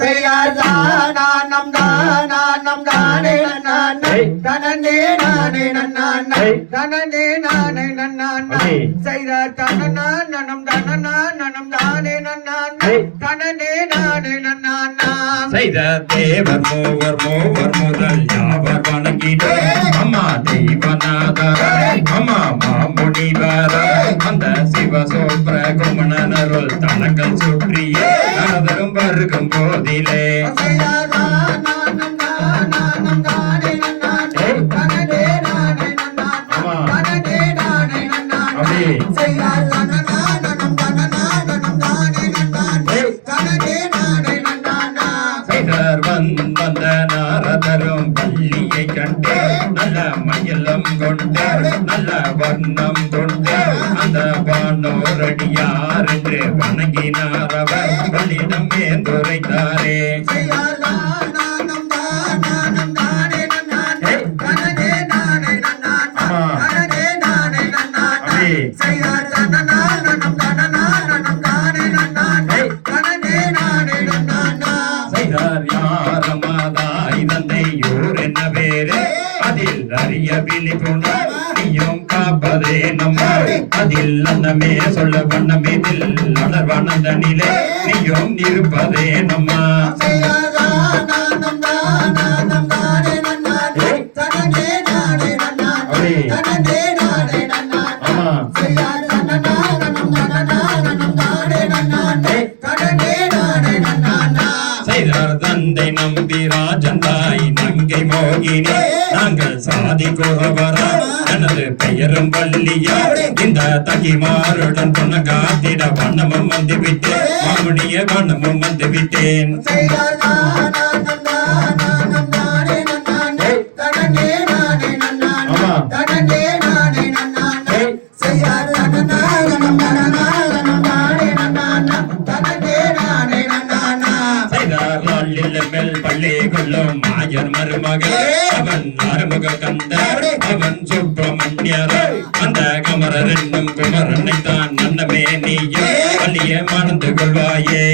செய்யாதானம் தானம் தானே நானே தனனே நானே நானே தனனே நானே நானே செய்த தனனம் தனனம் தானே நானே தனனே நானே நானே செய்த தேவர் மூவர் மூவர் முதல் யாவர் வணங்கினே அம்மா தெய்வநாதர் அம்மா மாமுனிவர் அந்த சிவசோப்ர குமணனருள் தனங்கள் சுற்றியே நாதரும் வருகும் போதிலே வந்த நாரதரும் பள்ளியை கண்டே நல்ல மயிலம் கொண்டே நல்ல வர்ணம் கொண்டே அந்த வானோரடியார் என்று வணங்கினார் அவர் பள்ளியிடம் ஏந்துரைத்தாரே காப்பதே நம்ம அதில் அன்னமே சொல்ல வண்ணமே வனந்தனிலே நீயும் இருப்பதே நம்ம தந்தை நம்பி ராஜந்தாய் நங்கை மோகினி நாங்கள் சாதி குறவரா எனது பெயரும் வள்ளியா இந்த தகிமாருடன் பொண்ண காத்திட வண்ணமும் வந்து விட்டேன் மாமுனிய வண்ணமும் வந்து விட்டேன் பள்ளி கொள்ளும் மாயர் மருமகள் அவன் அறுமுக கந்தர் அவன் சுப்பிரமணியர் அந்த கமரர் என்னும் குமரனை தான் நன்னமே நீயும் பள்ளிய மணந்து கொள்வாயே